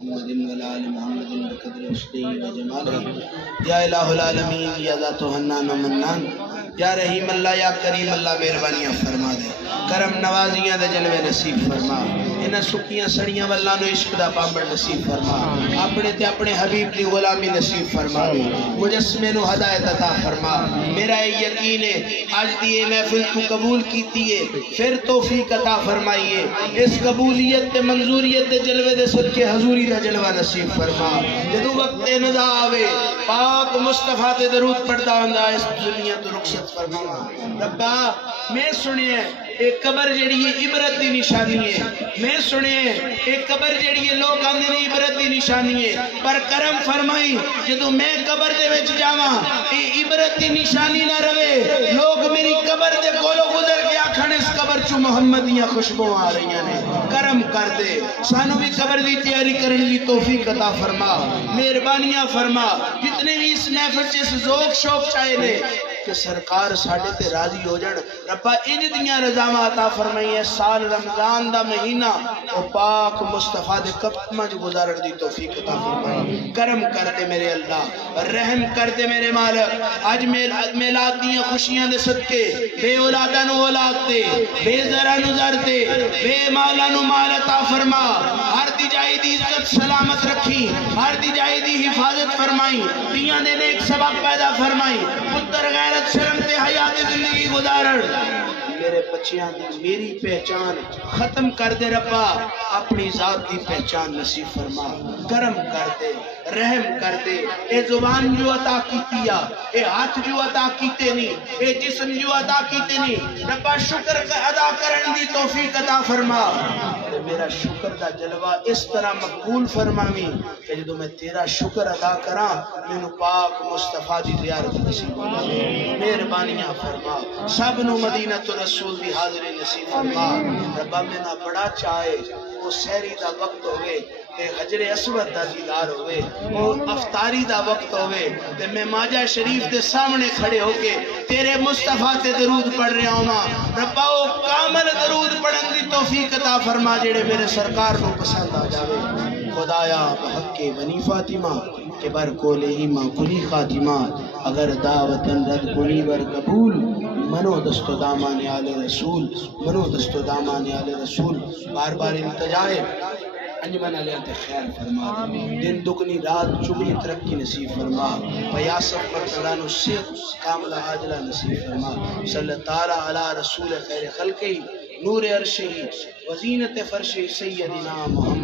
محمد وعلى آل محمد بقدر وصفه وجماله یا الہ العالمین یا ذات و حنان و منان یا رحیم اللہ یا کریم اللہ مہربانیاں فرما دے کرم نوازیاں دے جلوے نصیب فرما انہاں سکیاں سڑیاں واللہ نو عشق دا پامبڑ نصیب فرما اپنے تے اپنے حبیب دی غلامی نصیب فرما دے مجسمے نو ہدایت عطا فرما میرا یقین ہے آج دی یہ محفل تو قبول کیتی ہے پھر توفیق عطا فرمائیے اس قبولیت تے منظوریت تے جلوے دے صدقے حضوری دا جلوہ نصیب فرما جدو وقت ندا آوے پاک مصطفیٰ تے درود پڑھتا ہوندا اس دنیا تو رخصت فرما ربا میں سنیے ایک قبر جڑی ہے عبرت دی نشانی ہے میں سنیے ایک قبر جڑی ہے لوگ آندے نے عبرت دی نشانی ہے پر کرم فرمائی جدو میں قبر دے وچ جاواں اے عبرت دی نشانی نہ رہے لوگ میری قبر دے کولو گزر کے آکھن اس قبر چو محمدیاں خوشبو آ رہی ہیں کرم کر دے سانو بھی قبر دی تیاری کرنے دی توفیق عطا فرما مہربانیاں فرما جتنے بھی اس محفل سے ذوق شوق چاہے نے کہ سرکار ساڑھے تے راضی ہو جڑ ربا انج دیاں رضامہ عطا فرمائی ہے سال رمضان دا مہینہ او پاک مصطفیٰ دے قدماں جو گزارن دی توفیق عطا فرمائی کرم کر دے میرے اللہ رحم کر دے میرے مالک آج میلاد دیاں خوشیاں دے صدقے بے اولادہ نو اولاد دے بے ذرہ نو ذر دے بے مالا نو مال عطا فرما ہر دی جائے دی عزت سلامت رکھی ہر دی جائے دی حفاظت فرمائی دیاں دے نیک سبق پیدا فرمائی پتر غیرت شرم تے حیات زندگی گزارن میرے بچیاں دی میری پہچان ختم کر دے ربا اپنی ذات دی پہچان نصیب فرما کرم کر دے رحم کر دے اے زبان جو عطا کیتیا اے ہاتھ جو عطا کیتے نہیں اے جسم جو عطا کیتے نہیں ربا شکر ادا کرن دی توفیق عطا فرما میرا شکر دا جلوہ اس طرح مقبول فرماوی کہ جدو میں تیرا شکر ادا کراں میں پاک مصطفیٰ دی زیارت نصیب ہونا مہربانیاں فرما سب نو مدینہ تو رسول دی حاضر نصیب فرما ربا میں نہ بڑا چاہے وہ سہری دا وقت ہوئے تے حجر اسود دا دیدار ہوئے وہ افطاری دا وقت ہوئے تے میں ماجہ شریف دے سامنے کھڑے ہو کے تیرے مصطفیٰ تے درود پڑھ رہا ہوں ربا وہ کامل درود پڑھن دی توفیق عطا فرما جڑے میرے سرکار کو پسند آ جاوے خدایا بحق کے بنی فاطمہ کہ بر کولے ہی ماں کنی خاتمہ اگر دعوتن رد کنی بر قبول منو دست و دامان آل رسول منو دست و دامان آل رسول بار بار التجائے انجمن علیہ تے خیر فرما دن دگنی رات چگنی ترقی نصیب فرما پیاسف مرتدان الشیخ کاملہ عاجلہ نصیب فرما صلی اللہ علی رسول خیر خلقی نور عرشی وزینت فرش سیدنا محمد